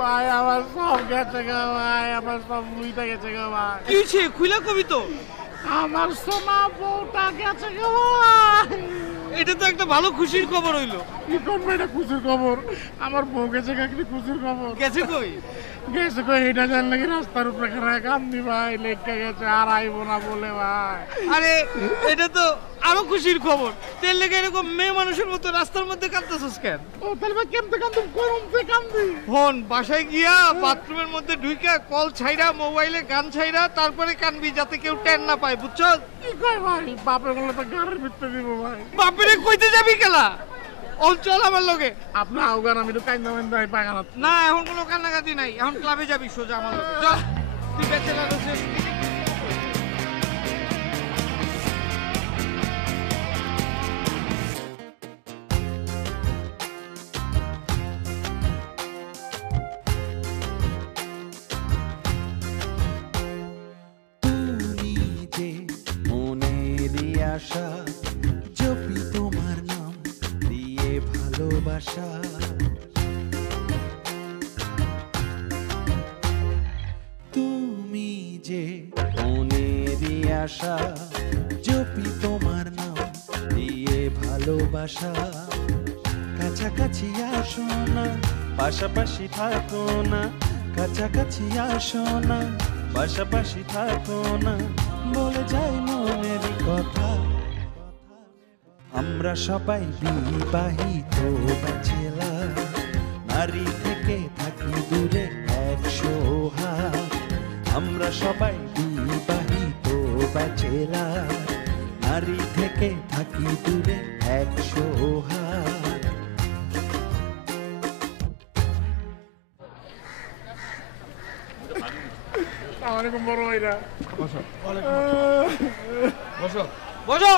ভাই আমার সব গেছে গা ভাই, আমার সব লুইটা গেছে গা ভাই। কি হয়েছে খুইলা কবি তো? আমার সোনা বউটা গেছে গা ভাই। এটা তো একটা ভালো খুশির খবর হইলো। কি করবো, এটা খুশির খবর। আমার বউ গেছে গা, কি খুশির খবর। গেছে কই? গেছে কই এটা জানলে কি রাস্তার উপরে খারাপ কান্দি ভাই, লেখা গেছে আর আইবো না বলে ভাই। আরে এটা তো আরো খুশির খবর। তেল লেগে এরকম মেয়ে মানুষের মতো রাস্তার মধ্যে কাঁদতেছস কেন? ও তাহলে ভাই কেমতে কান্দি, গরমতে কান্দি। ফোন বাসায় গিয়া বাথরুমের মধ্যে ঢুইকা কল ছাইরা মোবাইলে গান ছাইরা তারপরে কানবি, যাতে কেউ টেন না পায়, বুঝছো? কি কয় ভাই, বাপের বলে তো গাড়ির ভিতরে দিব ভাই। বাপেরে কইতে যাবি কেলা? অঞ্চল আমার লগে। আপনি আউগান, আমি তো কান্দা মান্দা পাগানা। না এখন কোনো কান্নাকাটি নাই, এখন ক্লাবে যাবি সোজা আমার লগে। চল তুই ব্যাচেলার হোসেন। তুমি যে মনেরই আশা, জপি তোমার নাম দিয়ে ভালোবাসা। তুমি যে মনেরই আশা, জপি তোমার নাম দিয়ে ভালোবাসা। কাছাকাছি আসো না, পাশাপাশি থাকো না, কাছাকাছি আসো না, পাশাপাশি থাকো না, বলে যাই মনের কথা। আমরা সবাই বিবাহিত ব্যাচেলার, নারী থেকে থাকি দূরে 100 হাত। আমরা সবাই বিবাহিত ব্যাচেলার, নারী থেকে থাকি দূরে 100 হাত। আসসালামু বড় ভাইরা। বসো বসো।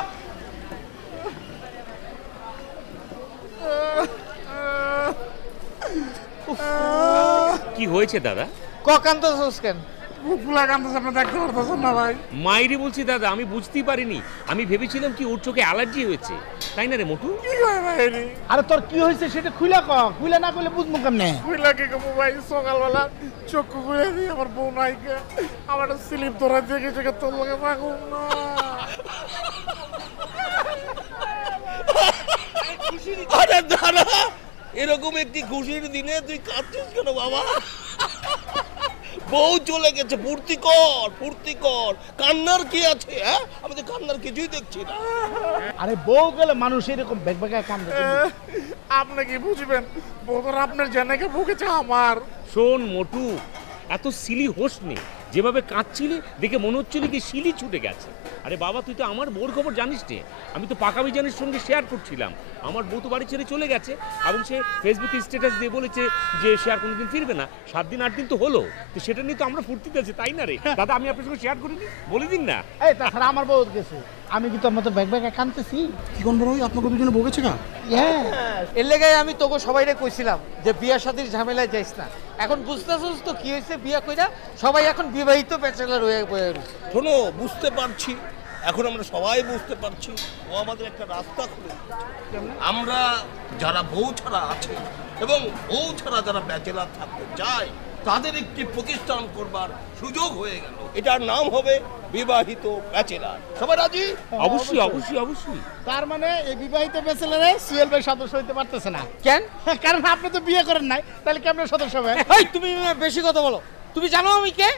কি হয়েছে দাদা? কান্দতেছস কেন? বুকুলা কান্দছে, আপনি দেখতে পারতেছেন না ভাই। মাইরি বলছি দাদা, আমি বুঝতেই পারিনি। আমি ভেবেছিলাম কি ওর চোখে অ্যালার্জি হয়েছে, তাই না রে মোটু? কি কয় ভাই রে? আরে তোর কি হয়েছে সেটা খুইলা ক, খুইলা না কইলে বুঝবো কেমনে? কইলা কি কমু ভাই, সকালবেলা চক্ষু খুলে দিয়ে আমার বউ নাইকে আমার স্লিপ ধরা দিয়ে গেছে, তোর লগে থাকুম না। আরে দাঁড়া, এরকম একটি খুশির দিনে তুই কাঁদছিস কেন বাবা? বউ চলে গেছে, ফুর্তি কর, ফুর্তি কর। কান্নার কি আছে? হ্যাঁ, আমি তো কান্নার কিছুই দেখছি না। আরে বউ গেলে মানুষ এরকম বেগবেগায় কান্দে। আপনি কি বুঝবেন, বউ তো আপনার জানাকে ভুগেছে আমার। শোন মোটু, এত সিলি হোস নে। যেভাবে কাঁদছিলি দেখে মনে হচ্ছিল কি শিলি ছুটে গেছে। আরে বাবা, তুই তো আমার বউর খবর জানিস নে। আমি তো পাকা বিজানের সঙ্গে শেয়ার করছিলাম। আমার বউ তো বাড়ি ছেড়ে চলে গেছে এবং সে ফেসবুকে স্ট্যাটাস দিয়ে বলেছে যে সে আর কোনোদিন ফিরবে না। 7 দিন 8 দিন তো হলো, তো সেটা নিয়ে তো আমরা ফুর্তিতে আছি, তাই না রে দাদা? আমি আপনার সঙ্গে শেয়ার করিনি, বলে দিন না। এই তাছাড়া আমার বউ গেছে, আমি কি তোর মতো বেগবেগায় কান্দতেছি? কি কোন বড় ভাই, আপনাকে দুজনে ভুগেছে না? এর লেগাই আমি তোকে সবাইরে কইছিলাম যে বিয়া শাদীর ঝামেলায় যাইস না। এখন বুঝতেছস তো কি হয়েছে, বিয়া কইরা সবাই এখন বিবাহিত ব্যাচেলার হয়ে বয়ে রয়েছে। শোনো, বুঝতে পারছি, এখন আমরা সবাই বুঝতে পারছি ও আমাদের একটা রাস্তা খুলে দিয়েছে। আমরা যারা বউ ছাড়া আছে এবং বউ ছাড়া যারা ব্যাচেলার থাকতে চায়, তাদের একটি প্রতিষ্ঠান করবার সুযোগ হয়ে গেল। এটার নাম হবে বিবাহিত ব্যাচেলার। সবাই রাজি? অবশ্যই অবশ্যই অবশ্যই। তার মানে এই বিবাহিত ব্যাচেলারে সিএল ভাই সদস্য হইতে পারতেছে না কেন? কারণ আপনি তো বিয়ে করেন নাই, তাহলে কেমন সদস্য হবেন? এই তুমি বেশি কথা বলো। তুমি জানো আমি কে?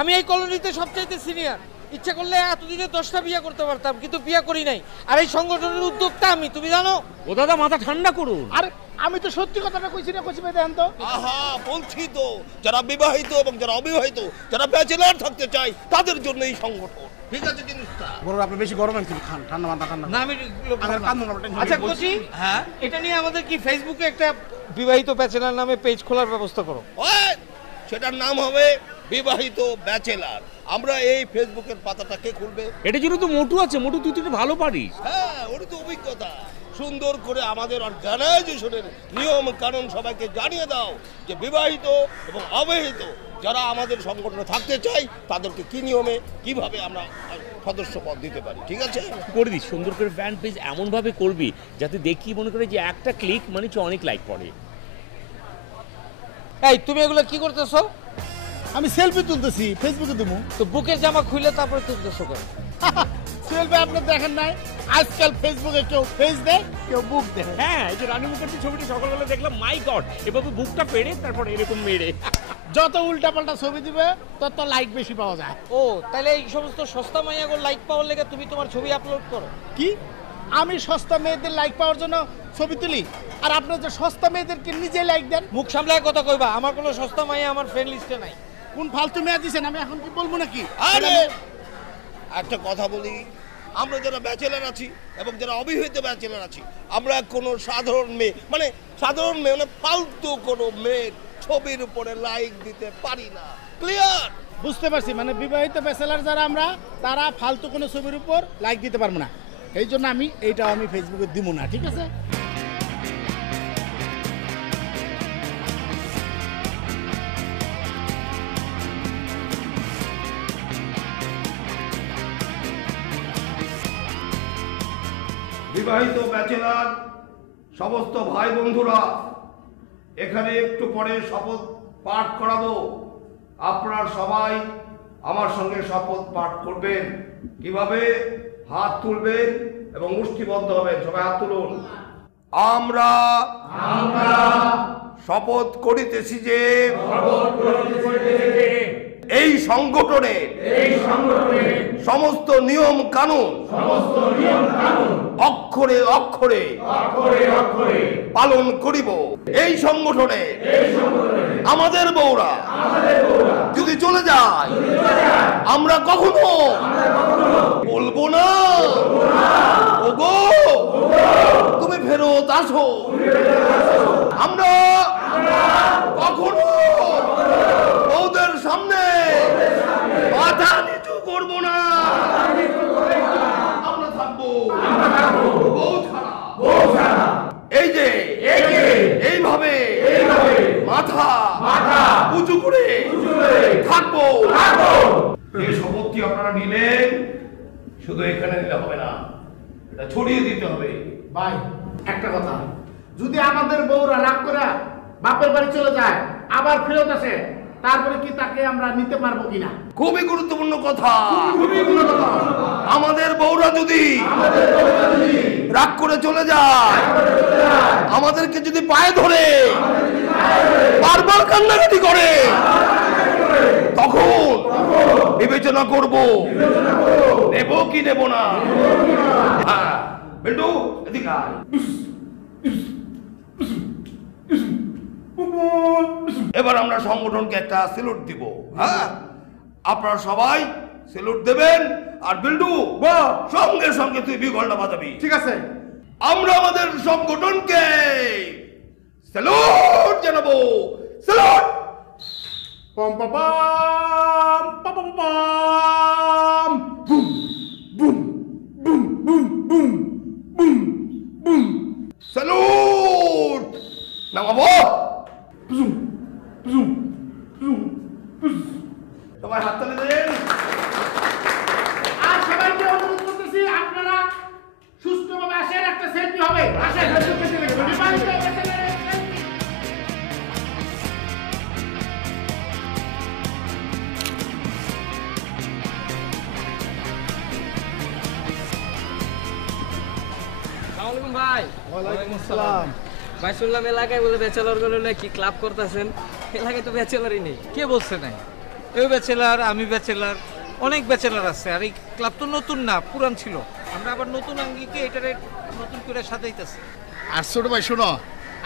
আমি এই কলোনিতে সবচাইতে সিনিয়র। ইচ্ছা করলে এতদিনে 10টা বিয়ে করতে পারতাম, কিন্তু বিয়ে করি নাই। আর এই সংগঠনের উদ্যোক্তা আমি, তুমি জানো? ও দাদা, মাথা ঠান্ডা করুন। আরে আমি তো সত্যি কথাটা কইছি না, কইছি ভাই দেখেন তো। আহা, বলছি তো, যারা বিবাহিত এবং যারা অবিবাহিত, যারা ব্যাচেলার থাকতে চায়, তাদের জন্য এই সংগঠন। ঠিক আছে জিনিসটা? বড় আপনি বেশি গরম আনছেন, খান ঠান্ডা মাথা ঠান্ডা। না আমি কান্দুন না, টেনশন আচ্ছা নেই। কোচি, হ্যাঁ, এটা নিয়ে আমাদের কি ফেসবুকে একটা বিবাহিত ব্যাচেলার নামে পেজ খোলার ব্যবস্থা করো। ওই, সেটার নাম হবে বিবাহিত ব্যাচেলার। আমরা এই ফেসবুকের পাতাটা কে খুলবে? এটার জন্য তো মোটু আছে। মোটু, তুই তো এটা ভালো পারিস। হ্যাঁ, ওর তো অভিজ্ঞতা। সুন্দর করে আমাদের অর্গানাইজেশনের নিয়ম কানুন সবাইকে জানিয়ে দাও যে বিবাহিত এবং অবিবাহিত যারা আমাদের সংগঠনে থাকতে চায় তাদেরকে কি নিয়মে কিভাবে আমরা সদস্য পদ দিতে পারি। ঠিক আছে? করে দিস, সুন্দর করে ফ্যান পেজ এমনভাবে করবি যাতে দেখি মনে করে যে একটা ক্লিক মানে অনেক লাইক পড়ে। এই তুমি এগুলো কি করতেছো? আমি সেলফি তুলতেছি, ফেসবুকে দেবো। তো বুকের জামা খুলে তারপরে তুলতেছো কেন? সোহেল ভাই আপনি দেখেন নাই আজকাল ফেসবুকে কেউ ফেস দেয়, কেউ বুক দেয়। হ্যাঁ, এই যে রানী মুখার্জি ছবিটি সকালবেলা দেখলাম, মাই গড, এভাবে বুকটা পেড়ে তারপর এরকম মেরে। যত উল্টাপাল্টা ছবি দিবে তত লাইক বেশি পাওয়া যায়। ও তাহলে এই সমস্ত সস্তা মাইয়াগুলো লাইক পাওয়ার লেগে তুমি তোমার ছবি আপলোড করো? কি আমি সস্তা মেয়েদের লাইক পাওয়ার জন্য ছবি তুলি, আর আপনি যে সস্তা মেয়েদেরকে নিজে লাইক দেন? মুখ সামলায় কথা কইবা, আমার কোনো সস্তা মাইয়া আমার ফ্রেন্ড লিস্টে নাই। কোন ফালতু মেয়ে দিছেন, আমি এখন কি বলবো নাকি? আরে একটা কথা বলি, আমরা যারা ব্যাচেলার আছি এবং যারা অবিবাহিত ব্যাচেলার আছি, আমরা কোনো সাধারণ মেয়ে মানে ফালতু কোনো মেয়ের ছবির উপরে লাইক দিতে পারি না। ক্লিয়ার? বুঝতে পারছি, মানে বিবাহিত ব্যাচেলার যারা আমরা, তারা ফালতু কোনো ছবির উপর লাইক দিতে পারবো না। এই জন্য আমি ফেসবুকে দিব না, ঠিক আছে? বিবাহিত ব্যাচেলার সমস্ত ভাই বন্ধুরা, এখানে একটু পরে শপথ পাঠ করাবো। আপনারা সবাই আমার সঙ্গে শপথ পাঠ করবেন। কিভাবে? হাত তুলবেন এবং মুষ্টিবদ্ধ হবেন। সবাই হাত তুলুন। আমরা শপথ করিতেছি যে এই সংগঠনে সমস্ত নিয়ম কানুন অক্ষরে অক্ষরে পালন করিব। এই সংগঠনে আমাদের বউরা যদি চলে যায়, আমরা কখনো বলবো না ওগো তুমি ফেরত আসো। আমরা কখনো বউদের সামনে মাথা নিচু করবো না। আমরা থাকবো বউ ছাড়া। এই যে এইভাবে মাথা উঁচু করে থাকবো। এই শপথটি আপনারা নিলেন, শুধু এখানে নিলে হবে না, এটা ছড়িয়ে দিতে হবে। ভাই একটা কথা, যদি আমাদের বউরা রাগ করে বাপের বাড়ি চলে যায়, আবার ফেরত আসে, তারপরে কি তাকে আমরা নিতে পারবো কিনা? খুবই গুরুত্বপূর্ণ কথা। আমাদের বউরা যদি রাগ করে চলে যায়, আমাদেরকে যদি পায়ে ধরে বারবার কান্নাকাটি করে, তখন বিবেচনা করব নেব কি নেব না। হ্যাঁ বেল্টু, এদিকে আয়। এবার আমরা সংগঠনকে একটা স্যালুট দিব। হ্যাঁ, আপনারা সবাই স্যালুট দেবেন। আর বিল্টু সঙ্গে সঙ্গে তুই বিগলটা বাজাবি, ঠিক আছে? আমরা আমাদের সংগঠনকে স্যালুট জানাবো। স্যালুট। পম পম পম পম পম বুম বুম বুম বুম বুম বুম বুম। স্যালুট নামাবো। সবাই হাত তালি দেন। আর সবাইকে অনুরোধ করতেছি, আপনারা সুস্থভাবে আসেন, একটা সেলফি হবে। আসেন। ভাই ওয়ালাইকুম আসসালাম। ভাই শুনলাম এলাকায় বলে ব্যাচেলর গুলো নাকি ক্লাব করতেছেন। এলাকায় তো ব্যাচেলারই নেই। কে বলছে নাই? এই ব্যাচেলার, আমি ব্যাচেলার, অনেক ব্যাচেলার আছে। আর এই ক্লাব তো নতুন না, পুরান ছিল। আমরা আবার নতুন আঙ্গিকে এটারে নতুন করে সাজাইতেছি। আর ছোট ভাই শোনো,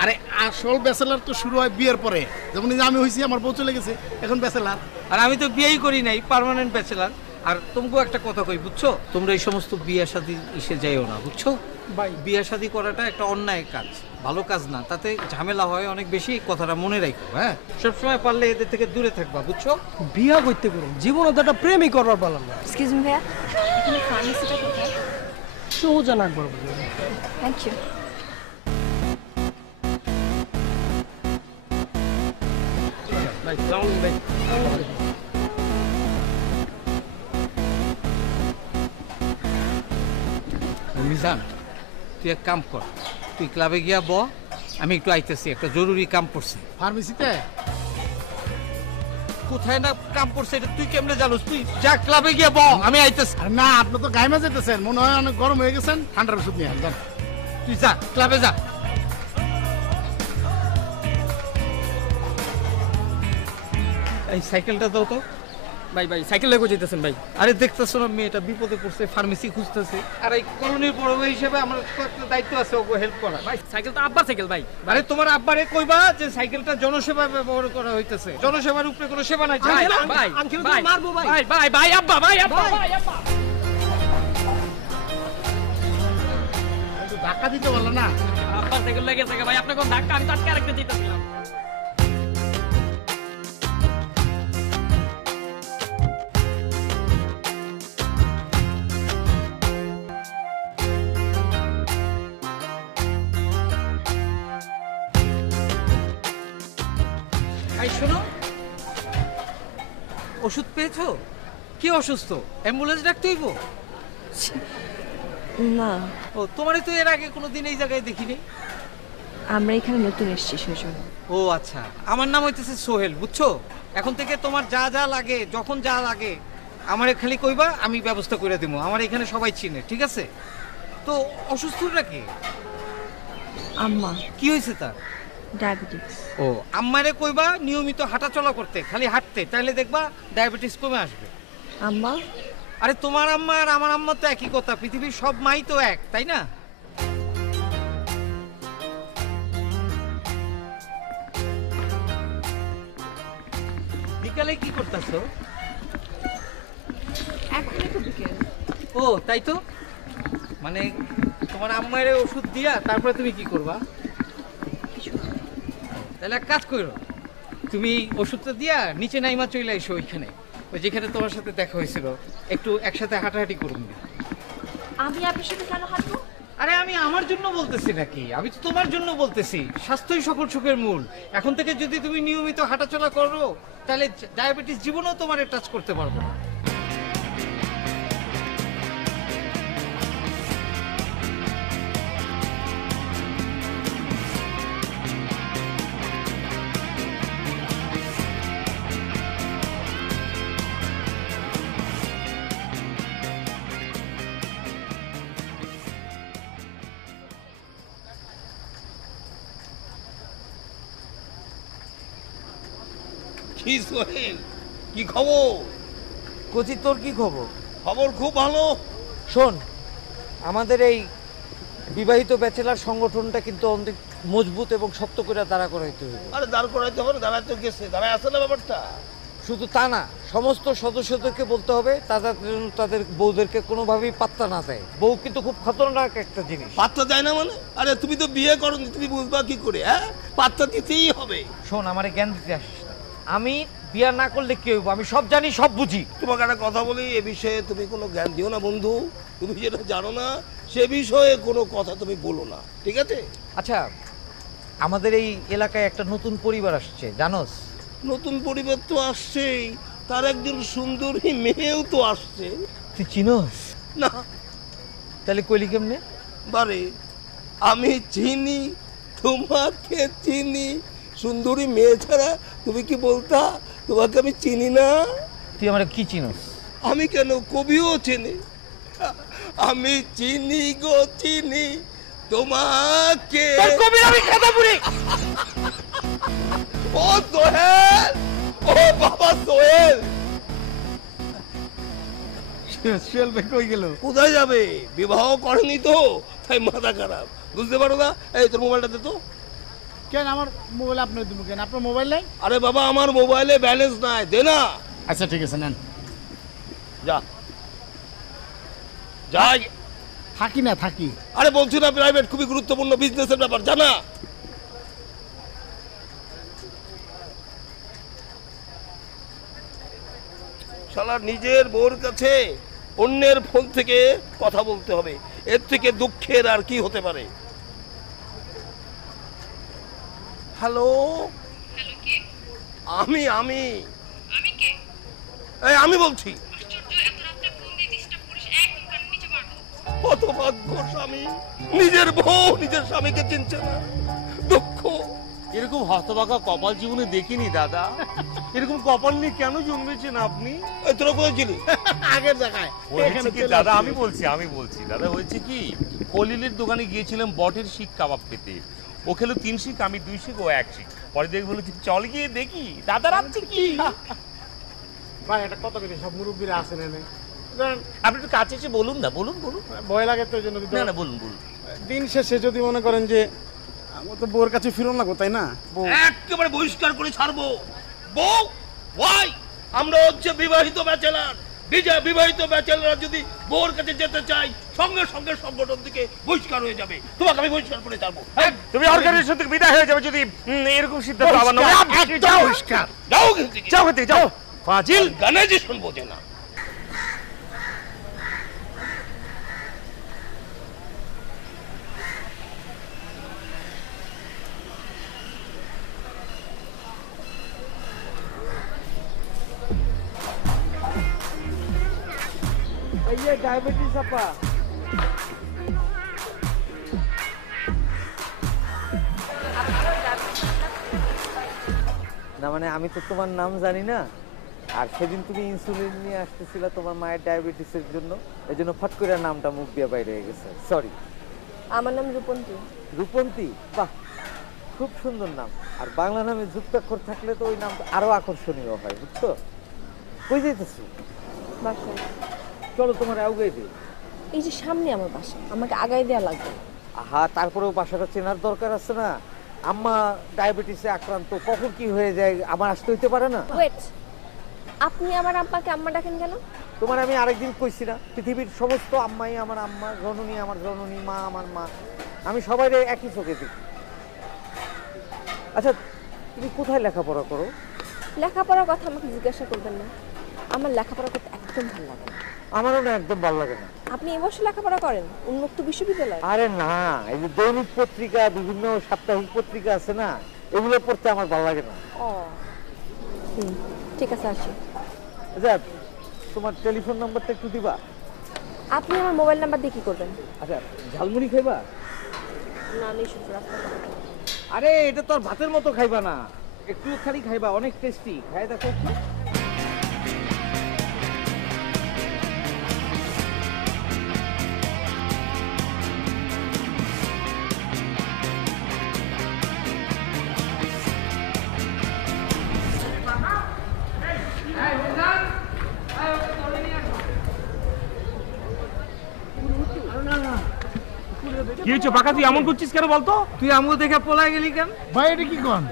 আরে আসল ব্যাচেলার তো শুরু হয় বিয়ের পরে। যেমন এই যে আমি হয়েছি, আমার বউ চলে গেছে, এখন ব্যাচেলার। আর আমি তো বিয়েই করি নাই, পার্মানেন্ট ব্যাচেলার। আর তোমাকেও একটা কথা কই, বুঝছো? তোমরা এই সমস্ত বিয়ে শাদী এসে যাইও না, বুঝছো ভাই? বিয়ে শাদী করাটা একটা অন্যায় কাজ, ভালো কাজ না। তাতে ঝামেলা হয় অনেক বেশি, কথাটা মনে রাখো। হ্যাঁ, সবসময় পারলে এদের থেকে দূরে থাকবা, বুঝছো? বিয়া করতে করুন, জীবনে তো একটা প্রেমই করবার পারলাম না। এক্সকিউজ মি ভাইয়া, এখানে ফার্মেসিটা কোথায়? সোজা নাকবর। Thank you. ভাই সালাম ভাই। মিজান, তুই এক কাম কর, তুই ক্লাবে গিয়া ব, আমি একটু আইতেছি, একটা জরুরি কাম পড়ছে। ফার্মেসিতে কোথায় না কাম করছে এটা তুই কেমনে জানোস? তুই যা ক্লাবে গিয়ে ব, আমি আইতেছি। আর না, আপনি তো গাইমা যেতেছেন, মনে হয় অনেক গরম হয়ে গেছেন, ঠান্ডার ওষুধ নিয়ে যান। তুই যা ক্লাবে যা। এই সাইকেলটা দাও তো। ভাই ভাই সাইকেল লেগে যেতেছেন ভাই। আরে দেখতেছো না মেয়েটা বিপদে পড়ছে, ফার্মেসি খুঁজতেছে, আর এই কলোনির বড় ভাই হিসেবে আমার তো একটা দায়িত্ব আছে ওকে হেল্প করা। ভাই সাইকেল তো আব্বার সাইকেল ভাই। আরে তোমার আব্বারে কইবা যে সাইকেলটা জনসেবা ব্যবহার করা হইতেছে, জনসেবার উপরে কোনো সেবা নাই। ভাই ভাই ভাই মারবো ভাই। ভাই ভাই ভাই আব্বা ভাই আব্বা ভাই আব্বা। ধাক্কা দিতে বললো না? আব্বার সাইকেল লেগে গেছে ভাই, আপনি কোন ধাক্কা, আমি টাটকা রাখতে চাইতেছিলাম। এই শোনো, ওষুধ পেয়েছো? কি অসুস্থ? অ্যাম্বুলেন্স ডাকতে হইব? না, ও তোমারে তো এর আগে কোনোদিন এই জায়গায় দেখিনি। আমরা এখানে নতুন এসেছি সেজন্য। ও আচ্ছা, আমার নাম হইতেছে সোহেল, বুঝছো? এখন থেকে তোমার যা যা লাগে, যখন যা লাগে আমারে খালি কইবা, আমি ব্যবস্থা করে দেবো। আমার এখানে সবাই চিনে, ঠিক আছে? তো অসুস্থটা কি? আম্মা। কি হয়েছে তার? ডায়াবেটিস। ও, আম্মারে কইবা নিয়মিত হাঁটাচলা করতে, খালি হাঁটতে, তাহলে দেখবা ডায়াবেটিস কমে আসবে। আম্মা? আরে তোমার আম্মা আর আমার আম্মা তো একই কথা, পৃথিবীর সব মাই তো এক, তাই না? বিকালে কি করতেছো? এখনই তো বিকেল। ও তাই তো, মানে তোমার আম্মারে ওষুধ দিয়া তারপরে তুমি কি করবা? তাহলে এক কাজ করো, তুমি ওষুধটা দিয়া নিচে নাইমা চলে এসো, ওইখানে ওই যেখানে তোমার সাথে দেখা হয়েছিল, একটু একসাথে হাঁটাহাঁটি করুন। আমি আপনার সাথে কেন হাঁটবো? আরে আমি আমার জন্য বলতেছি নাকি, আমি তো তোমার জন্য বলতেছি। স্বাস্থ্যই সকল সুখের মূল। এখন থেকে যদি তুমি নিয়মিত হাঁটাচলা করো, তাহলে ডায়াবেটিস জীবনেও তোমার টাচ করতে পারবো না। কি সোহেল, কি খবর? কচি, তোর কি খবর? খবর খুব ভালো। শোন, আমাদের এই বিবাহিত ব্যাচেলার সংগঠনটা কিন্তু অনেক মজবুত এবং শক্ত করে দাঁড়া করাইতে হবে। আরে দাঁড় করাইতে হবে, দাঁড়াইতে গেছে, দাঁড়ায় আসে না ব্যাপারটা। শুধু তা না, সমস্ত সদস্যদেরকে বলতে হবে তাদের বউদেরকে কোনোভাবেই পাত্তা না দেয়। বউ কিন্তু খুব খতরনাক একটা জিনিস। পাত্তা দেয় না মানে? আরে তুমি তো বিয়ে করনি, তুমি বুঝবা কি করে? হ্যাঁ, পাত্তা দিতেই হবে। শোন, আমারে জ্ঞান দিতে আসিস না। আমি বিয়ে না করলে কি হইব? আমি সব জানি, সব বুঝি। তোমাকে একটা কথা বলি, এ বিষয়ে তুমি কোনো জ্ঞান দিও না বন্ধু। তুমি যেটা জানো না সে বিষয়ে কোনো কথা তুমি বলো না, ঠিক আছে? আচ্ছা, আমাদের এই এলাকায় একটা নতুন পরিবার আসছে, জানোস? নতুন পরিবার তো আসছেই, তার একজন সুন্দরী মেয়েও তো আসছে। তুই চিনোস? না। তাহলে কইলি কেমনে? বারে, আমি চিনি, তোমাকে চিনি, সুন্দরী মেয়ে ছাড়া তুমি কি বলতা তোমাকে আমি চিনি না? তুই আমার কি চিনোস? আমি কেন, কবিও চিনি। আমি চিনি গো চিনি তোমাকে। কবি আমি খাতা পুরি। ও সোহেল, ও বাবা সোহেল। সোহেল ভাই কই গেল? কোথায় যাবে? বিবাহ করেনি তো, তাই মাথা খারাপ, বুঝতে পারো না? এই তোর মোবাইলটা দে তো। কেন আমার মোবাইল আপনি দেবো কেন? আপনার মোবাইল নাই? আরে বাবা, আমার মোবাইলে ব্যালেন্স নাই, দে না। আচ্ছা ঠিক আছে, নেন। যা যাই। থাকি না থাকি। আরে বলছি না, প্রাইভেট, খুবই গুরুত্বপূর্ণ বিজনেসের ব্যাপার, জানা? শালা নিজের বউর কাছে অন্যের ফোন থেকে কথা বলতে হবে, এর থেকে দুঃখের আর কি হতে পারে? হ্যালো, আমি আমি এই আমি বলছি। কত ভাগ্য স্বামী, নিজের বউ নিজের স্বামীকে চিনছে না। দুঃখ, এরকম হতবাকা কপাল জীবনে দেখিনি দাদা। এরকম কপাল নিয়ে কেন জন্মেছেন আপনি? তোরা কোথায় ছিলি? আগের জায়গায় হয়েছে কি দাদা, আমি বলছি দাদা, হয়েছে কি, খলিলের দোকানে গিয়েছিলাম বটের শিক কাবাব খেতে। ও খেলো 3 শিক, আমি 2 শিক, ও 1 শিক। পরে দেখে বলে চল গিয়ে দেখি দাদা রাখছে কি। ভাই এটা কত করে সব মুরব্বীরা আসেন এনে জানেন, আপনি একটু কাছে এসে বলুন না, বলুন। ভয় লাগে তো এই জন্য না না, বলুন। দিন শেষে যদি মনে করেন যে আমার তো বউর কাছে ফিরন লাগবো, তাই না? একেবারে বহিষ্কার করে ছাড়বো। বউ ওয়াই, আমরা হচ্ছে বিবাহিত ব্যাচেলার। বিবাহিত ব্যাচেলাররা যদি বউর কাছে যেতে চাই, সঙ্গে সঙ্গে সংগঠন থেকে বহিষ্কার হয়ে যাবে। তোমাকে আমি বহিষ্কার করে ছাড়বো। তুমি অর্গানাইজেশন থেকে বিদায় হয়ে যাবে যদি এরকম সিদ্ধান্ত আবার নাও। যাও যাও ফাজিল। অর্গানাইজেশন বোঝে না। ডায়াবেটিস আপা, না মানে আমি তো তোমার নাম জানি না। আর সেদিন তুমি ইনসুলিন নিয়ে আসতেছিলা তোমার মায়ের ডায়াবেটিসের জন্য, এই জন্য ফট করে নামটা মুখ দিয়ে বাইরে হয়ে গেছে, সরি। আমার নাম রূপন্তী। রূপন্তী, বাহ, খুব সুন্দর নাম। আর বাংলা নামে যুক্তাক্ষর থাকলে তো ওই নামটা আরো আকর্ষণীয় হয়, বুঝছো? কই যাইতেছো? বাসায়। চলো তোমার আগাই দিই। এই যে সামনে আমার বাসা, আমাকে আগাই দেওয়া লাগবে। আহা, তারপরেও বাসাটা চেনার দরকার আছে না? আম্মা ডায়াবেটিসে আক্রান্ত, কখন কি হয়ে যায় আমার আসতে হইতে পারে না? ওয়েট, আপনি আমার আব্বাকে আম্মা ডাকেন কেন? তোমার আমি আরেকদিন কইছি না, পৃথিবীর সমস্ত আম্মাই আমার আম্মা, জননী আমার জননী, মা আমার মা, আমি সবাই একই চোখে দেখি। আচ্ছা, তুমি কোথায় লেখাপড়া করো? লেখাপড়ার কথা আমাকে জিজ্ঞাসা করবেন না, আমার লেখাপড়া করতে একদম ভালো লাগে না। আমারও না, একদম ভালো লাগে না। আপনি এই বছর লেখাপড়া করেন উন্মুক্ত বিশ্ববিদ্যালয়? আরে না, এই যে দৈনিক পত্রিকা, বিভিন্ন সাপ্তাহিক পত্রিকা আছে না, এগুলো পড়তে আমার ভালো লাগে না। ও ঠিক আছে, আসি। আচ্ছা, তোমার টেলিফোন নাম্বারটা একটু দিবা? আপনি আমার মোবাইল নাম্বার দিয়ে কি করবেন? আচ্ছা, ঝালমুড়ি খাইবা? না, আমি শুধু রাস্তা। আরে এটা তো আর ভাতের মতো খাইবা না, একটু খালি খাইবা, অনেক টেস্টি, খাই দেখো। কি হচ্ছে বাঁকা, তুই এমন করছিস কেন বলতো? তুই আমগো দেখে পলাই গেলি কেন? ভাই এটা কি কোন?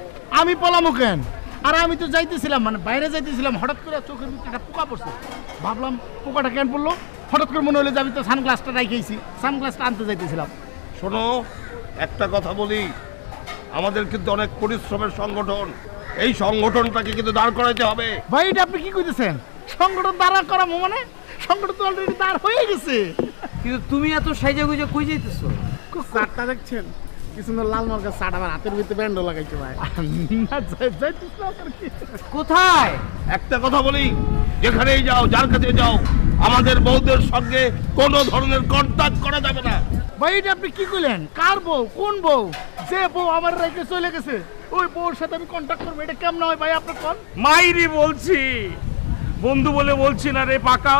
আমি পলামো কেন? আর আমি তো যাইতেছিলাম, মানে বাইরে যাইতেছিলাম, হঠাৎ করে চোখের ভিতরে একটা পোকা পড়ছে। ভাবলাম পোকাটা কেন পড়লো, হঠাৎ করে মনে হলো যাবি তো সানগ্লাসটা রাখিয়েছি, সানগ্লাসটা আনতে যাইতেছিলাম। শোনো, একটা কথা বলি, আমাদের কিন্তু অনেক পরিশ্রমের সংগঠন, এই সংগঠনটাকে কিন্তু দাঁড় করাইতে হবে। ভাই এটা আপনি কি কইতেছেন? সংগঠন দাঁড়া করাবো মানে? সংগঠন তো অলরেডি দাঁড় হয়ে গেছে। কিন্তু তুমি এত সাইজা গুজা কই যাইতেছো? চারটা দেখছেন কি সুন্দর লাল মার্কা শার্ট, আমার হাতের ভিতরে ব্যান্ডও লাগাইছে ভাই। কোথায়? একটা কথা বলি, যেখানেই যাও, যার কাছে যাও, আমাদের বউদের সঙ্গে কোনো ধরনের কন্ট্যাক্ট করা যাবে না। ভাই এটা আপনি কি কইলেন? কার বউ? কোন বউ? যে বউ আমার রেখে চলে গেছে ওই বউর সাথে আমি কন্ট্যাক্ট করবো, এটা কেমন হয় ভাই আপনার কোন? মাইরি বলছি, বন্ধু বলে বলছি না রে পাকা।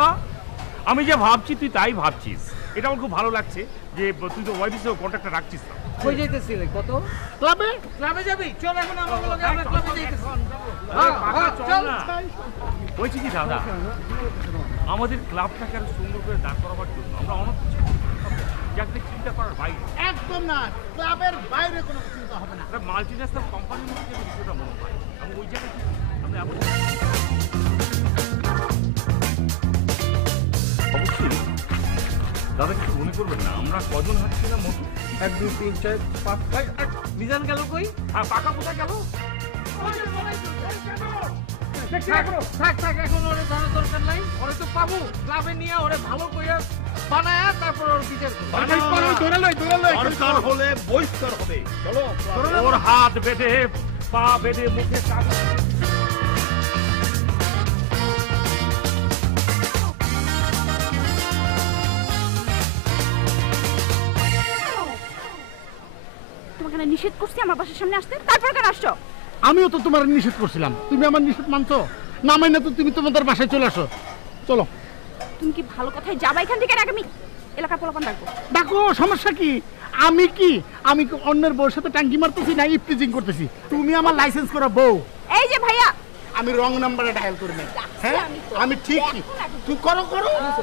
আমি যে ভাবছি তুই তাই ভাবছিস, এটা আমার খুব ভালো লাগছে যে তুই তো ওয়াইফের সাথে কন্ট্যাক্টটা রাখছিস না। কই যাইতেছিলে? কত ক্লাবে? ক্লাবে যাবি? চল এখন আমার লগে, আমরা ক্লাবে যাইতেছি। চল না। বলছি কি দাদা, আমাদের ক্লাবটাকে আরো সুন্দর করে দাঁড় করাবার জন্য আমরা অনেক কিছু যাকে চিন্তা করার বাইরে। একদম না, ক্লাবের বাইরে কোনো চিন্তা হবে না। মাল্টিন্যাশনাল কোম্পানির মধ্যে বিষয়টা মনে হয় আমি ওই জায়গায় আমরা এমন অবশ্যই দাদা কিছু মনে করবেন না, আমরা কজন হাঁটছিলাম মোট? 1 2 3 4 5 6। মিজান গেল কই? আর পাকা কোথায় গেল? থাক, এখন ওরে জানার দরকার নাই, ওরে তো পাবো। ক্লাবে নিয়ে ওরে ভালো কইরা বানায়া তারপর ওর বিচার করব। দরকার হলে বহিষ্কার হবে। চলো, ওর হাত বেঁধে পা বেঁধে মুখে চাপ। তোমাকে না নিষেধ করছি আমার বাসার সামনে আসতে, তারপর কেন আসছো? আমিও তো তোমার নিষেধ করছিলাম, তুমি আমার নিষেধ মানছো না? মাইনা তো তুমি তোমাদের বাসায় চলে আসো। চলো। তুমি কি ভালো কথায় যাবা এখান থেকে, নাকি আমি এলাকার পোলাপান ডাকবো? দেখো সমস্যা কি, আমি কি অন্যের বউর সাথে টাঙ্কি মারতেছি না ইফটিজিং করতেছি? তুমি আমার লাইসেন্স করা বউ। এই যে ভাইয়া, আমি রং নাম্বারে ডায়াল করে নেই। হ্যাঁ আমি ঠিক কি তুই করো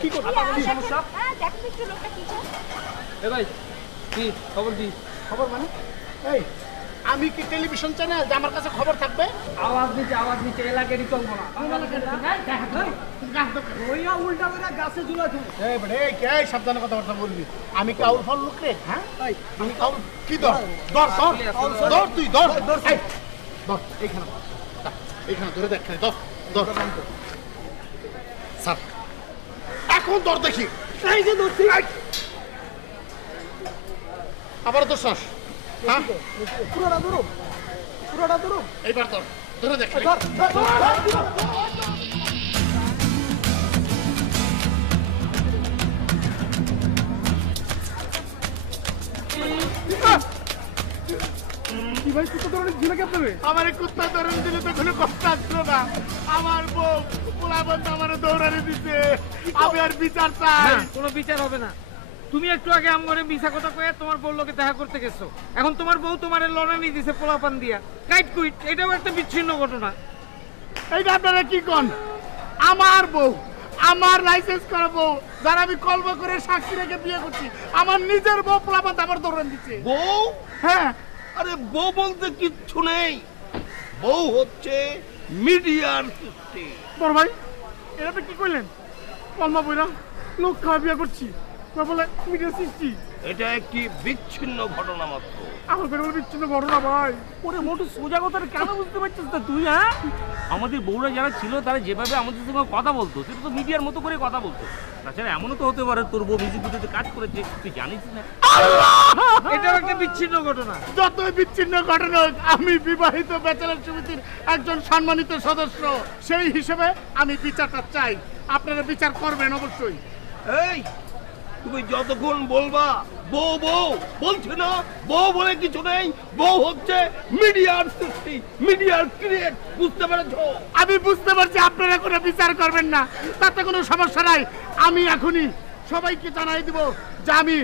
কি করো? কি সমস্যা? হ্যাঁ দেখো একটু লোকটা কি চায়। এ ভাই কি খবর? কি খবর মানে? এই আমি কি টেলিভিশন চ্যানেল যে আমার কাছে খবর থাকবে? আওয়াজ নিচে এলাকারই চলবো না। উল্টা করে গাছে ঝুলা তুমি। এই বড় এই কে সাবধানে কথাবার্তা বলবি। আমি কাউর ফল লোক রে? হ্যাঁ আমি কাউর কি ধর তুই ধর এইখানে ধরে দেখ, ধর স্যার এখন ধর দেখি। এই যে ধরছি, আবার তো শ্বাস। হ্যাঁ পুরোটা ধরো। এইবার ধরে দেখ। কি ভাই কুত্তা ধরে ঝুলে কেমন? আমার কুত্তা ধরেন দিলে তো কোনো কষ্ট আসলো না। আমার বউ পোলাবন্ধ আমার দৌড়ানি দিতে, আমি আর বিচার চাই। কোনো বিচার হবে না। তুমি একটু আগে আমগরে মিছা কথা কয়ে তোমার বউ লোকে দেখা করতে গেছো, এখন তোমার বউ তোমারে লড়ানি দিছে পোলাপান দিয়া কাইট কুইট। এটাও একটা বিচ্ছিন্ন ঘটনা। এইটা আপনারা কি কোন? আমার বউ, আমার লাইসেন্স করা বউ, যারা আমি কলব করে সাক্ষী রেখে বিয়ে করছি, আমার নিজের বউ পোলাপান আমার দৌড়ান দিচ্ছে। বউ? হ্যাঁ। আরে বউ বলতে কিচ্ছু নেই, বউ হচ্ছে মিডিয়ার সৃষ্টি। বড় ভাই এটা কি কইলেন? কলমা বইরা লোক খাওয়া বিয়ে করছি বলে মিডিয়া সৃষ্টি? এটা একটি বিচ্ছিন্ন ঘটনা মাত্র। আমার বের বিচ্ছিন্ন ঘটনা ভাই। ওরে মোটু সোজা কথাটা কেন বুঝতে পারছিস না তুই? হ্যাঁ আমাদের বউরা যারা ছিল তারা যেভাবে আমাদের সঙ্গে কথা বলতো সেটা তো মিডিয়ার মতো করে কথা বলতো। তাছাড়া এমনও তো হতে পারে তোর বউ মিউজিক ভিডিওতে কাজ করেছে, তুই জানিস না? এটাও একটা বিচ্ছিন্ন ঘটনা। যতই বিচ্ছিন্ন ঘটনা হোক, আমি বিবাহিত ব্যাচেলর সমিতির একজন সম্মানিত সদস্য, সেই হিসেবে আমি বিচারটা চাই। আপনারা বিচার করবেন অবশ্যই। এই তুমি যতক্ষণ বলবা বউ বউ বলছি না, বউ বলে কিছু নেই, বউ হচ্ছে মিডিয়ার সৃষ্টি, মিডিয়ার ক্রিয়েট। বুঝতে পেরেছো? আমি বুঝতে পারছি আপনারা কোনো বিচার করবেন না, তাতে কোনো সমস্যা নাই। আমি এখনই সবাইকে জানাই দিব যে আমি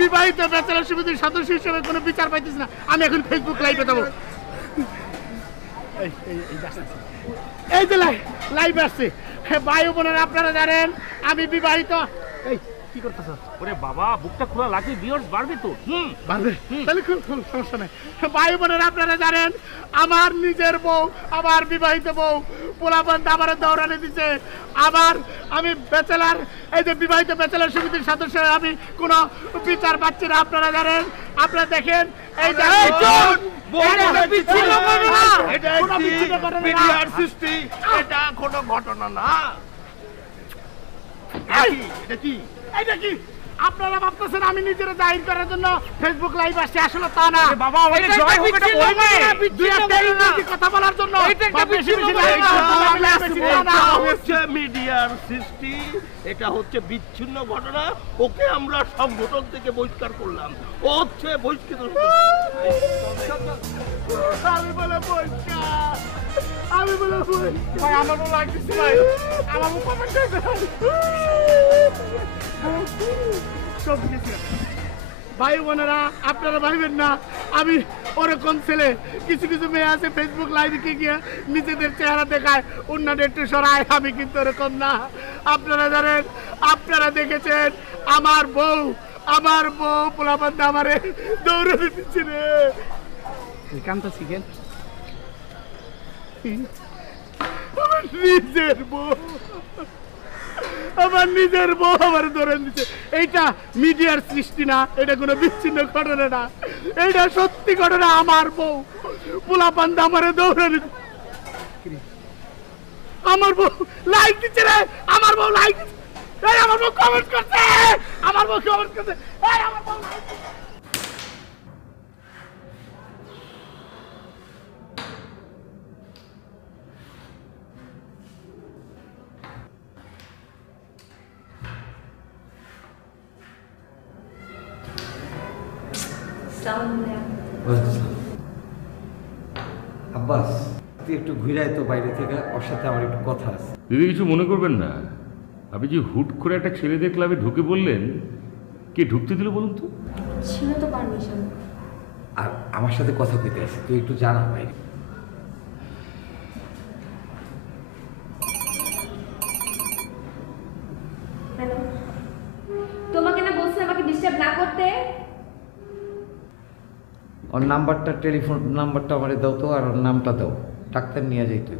বিবাহিত ব্যাচেলর সমিতির সদস্য হিসেবে কোনো বিচার পাইতেছি না। আমি এখন ফেসবুক লাইভে দেবো। এই যে লাইভ আসছে। ভাই বোনেরা আপনারা জানেন আমি বিবাহিত। এই কি করতেছ? ওরে বাবা বুকটা খোলা লাগে, ভিউয়ার্স বাড়বে তো। বাড়বে তাহলে খুব সমস্যা নাই। ভাই বোনেরা আপনারা জানেন আমার নিজের বউ, আমার বিবাহিত বউ পোলাপান আমার দৌড়ানি দিচ্ছে। আমি ব্যাচেলার, এই যে বিবাহিত ব্যাচেলার সমিতির সদস্য, আমি কোনো বিচার পাচ্ছি না। আপনারা জানেন, আপনারা দেখেন এই যে মিডিয়ার সৃষ্টি, এটা কোনো ঘটনা না। এটা কি আপনারা ভাবতেছেন আমি নিজের জাহির করার জন্য ফেসবুক লাইভ আসছি? আসলে তা না বাবা, আমাদের জয় হোক এটা বলবে কথা বলার জন্য। মিডিয়ার সৃষ্টি, এটা হচ্ছে বিচ্ছিন্ন ঘটনা। ওকে আমরা সংগঠন থেকে বহিষ্কার করলাম, ও হচ্ছে বহিষ্কৃত। আমি বলে বহিষ্কার, আমি বলে ভাই আমার লাগতেছে ভাই, আমার কমেন্ট সব কিছু। ভাই বোনেরা আপনারা ভাইবেন না আমি ওরকম ছেলে। কিছু কিছু মেয়ে আছে ফেসবুক লাইভে গিয়ে নিজেদের চেহারা দেখায়, অন্যদের একটু সরায়। আমি কিন্তু ওরকম না। আপনারা জানেন, আপনারা দেখেছেন আমার বউ পোলাপান আমারে দৌড়ে দিচ্ছে রে। কামটা শিখেন আমার নিজের বউ আমার ধরে দিচ্ছে। এইটা মিডিয়ার সৃষ্টি না, এটা কোনো বিচ্ছিন্ন ঘটনা না, এইটা সত্যি ঘটনা। আমার বউ পোলাপান আমার দৌড়ে দিচ্ছে। আমার বউ লাইক দিচ্ছে রে, আমার বউ লাইক দিচ্ছে, আমার বউ কমেন্ট করছে, আমার বউ কমেন্ট করছে, আমার বউ লাইক দিচ্ছে। Sound আব্বাস, তুই একটু ঘুরাই তো বাইরে থেকে, ওর সাথে আমার একটু কথা আছে। দিদি কিছু মনে করবেন না, আপনি যে হুট করে একটা ছেলেদের ক্লাবে ঢুকে বললেন, কে ঢুকতে দিল বলুন তো? ছিল তো পারমিশন। আর আমার সাথে কথা কইতে আছে, তুই একটু জানা বাইরে। হ্যালো, তোমাকে না বলছি আমাকে ডিস্টার্ব না করতে। ওর নাম্বারটা, টেলিফোন নাম্বারটা আমারে দাও তো, আর ওর নামটা দাও। ডাক্তার নিয়ে যাই তুই।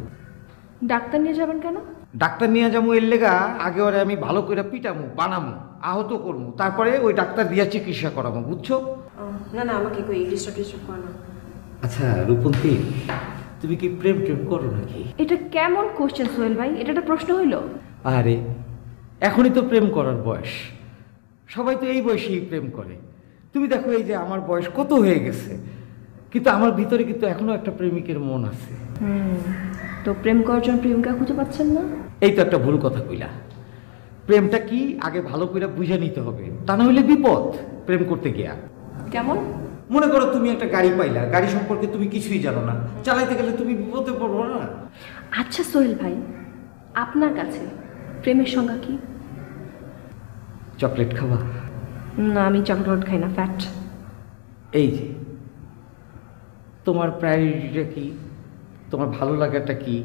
ডাক্তার নিয়ে যাবেন কেন? ডাক্তার নিয়ে যাবো এর লেগা, আগে ওরে আমি ভালো করে পিটামু, বানামু, আহত করবো, তারপরে ওই ডাক্তার দিয়া চিকিৎসা করাবো, বুঝছো? না না, আমাকে কই ডিস্টার্ব করো না। আচ্ছা রূপন্তী, তুমি কি প্রেম করো নাকি? এটা কেমন কোশ্চেন সোহেল ভাই? এটা একটা প্রশ্ন হইলো? আরে এখনই তো প্রেম করার বয়স, সবাই তো এই বয়সেই প্রেম করে। তুমি দেখো এই যে আমার বয়স কত হয়ে গেছে, কিন্তু আমার ভিতরে কিন্তু এখনো একটা প্রেমিকের মন আছে। তো প্রেম করার জন্য প্রেমিকা খুঁজে পাচ্ছেন না? এই তো একটা ভুল কথা কইলা। প্রেমটা কি আগে ভালো করে বুঝে নিতে হবে, তা না হলে বিপদ প্রেম করতে গিয়া। কেমন? মনে করো তুমি একটা গাড়ি পাইলা, গাড়ি সম্পর্কে তুমি কিছুই জানো না, চালাইতে গেলে তুমি বিপদে পড়বো না? আচ্ছা সোহেল ভাই, আপনার কাছে প্রেমের সংজ্ঞা কি? চকলেট খাবা? না, আমি চকলেট খাই না, ফ্যাট। এই যে তোমার প্রায়োরিটিটা কি, তোমার ভালো লাগাটা কি,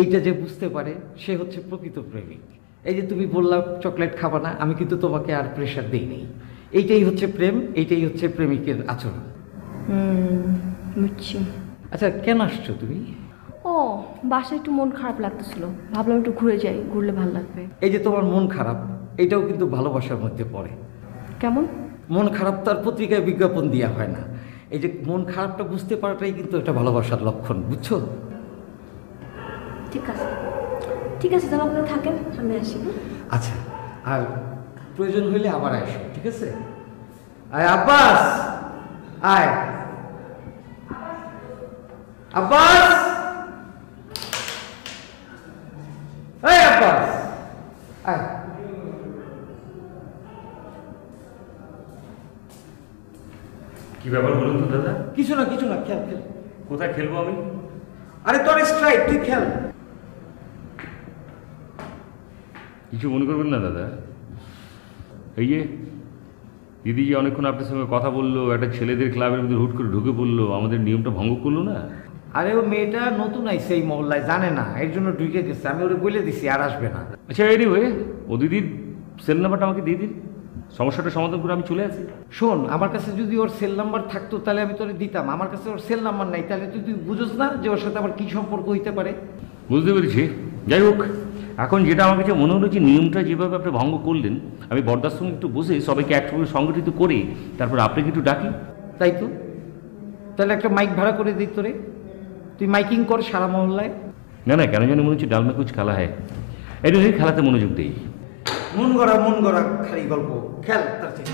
এইটা যে বুঝতে পারে সে হচ্ছে প্রকৃত প্রেমিক। এই যে তুমি বললা চকলেট খাবা না, আমি কিন্তু তোমাকে আর প্রেশার দিই নেই। এইটাই হচ্ছে প্রেম, এইটাই হচ্ছে প্রেমিকের আচরণ। বুঝছি। আচ্ছা কেন আসছো তুমি? ও, বাসায় একটু মন খারাপ লাগতেছিল, ভাবলাম একটু ঘুরে যাই, ঘুরলে ভালো লাগবে। এই যে তোমার মন খারাপ, এটাও কিন্তু ভালোবাসার মধ্যে পড়ে। কেমন? মন খারাপ তার পত্রিকায় বিজ্ঞাপন দেওয়া হয় না। এই যে মন খারাপটা বুঝতে পারাটাই কিন্তু একটা ভালোবাসার লক্ষণ, বুঝছো? ঠিক আছে, ঠিক আছে, তাহলে আপনারা থাকেন, আমি আসি। আচ্ছা, আর প্রয়োজন হইলে আবার আসো, ঠিক আছে? আয় আব্বাস, আয় আব্বাস, এই আব্বাস, আয়। কি ব্যাপার বলুন তো দাদা? কিছু না, কিছু না, খেল খেল। কোথায় খেলবো আমি? আরে তোর স্ট্রাইক, তুই খেল। কিছু মনে করবেন না দাদা, এই যে দিদি যে অনেকক্ষণ আপনার সঙ্গে কথা বললো, একটা ছেলেদের ক্লাবের মধ্যে হুট করে ঢুকে পড়লো, আমাদের নিয়মটা ভঙ্গ করলো না? আরে ও মেয়েটা নতুন আইছে এই মহল্লায়, জানে না, এর জন্য ঢুকে গেছে। আমি ওরে বলে দিছি আর আসবে না। আচ্ছা এনিওয়ে, ও দিদির সেল নাম্বারটা আমাকে দিয়ে দিন, সমস্যাটা সমাধান করে আমি চলে আসি। শোন, আমার কাছে যদি ওর সেল নাম্বার থাকতো তাহলে আমি তোরে দিতাম। আমার কাছে ওর সেল নাম্বার নাই, তাহলে তুই বুঝোস না যে ওর সাথে আমার কি সম্পর্ক হইতে পারে। বুঝতে পেরেছি। যাই হোক, এখন যেটা আমার কাছে মনে হলো যে নিয়মটা যেভাবে আপনি ভঙ্গ করলেন, আমি বরদার সঙ্গে একটু বসে সবাইকে একসঙ্গে সংগঠিত করে তারপর আপনাকে একটু ডাকি। তাই তো, তাহলে একটা মাইক ভাড়া করে দিই তোরে, তুই মাইকিং কর সারা মহল্লায়। না না, কেন জানি মনে হচ্ছে ডালমা কুচ খেলা হয়, এটা খেলাতে মনোযোগ দেই। মন গড়া খালি গল্প, খেল তার থেকে।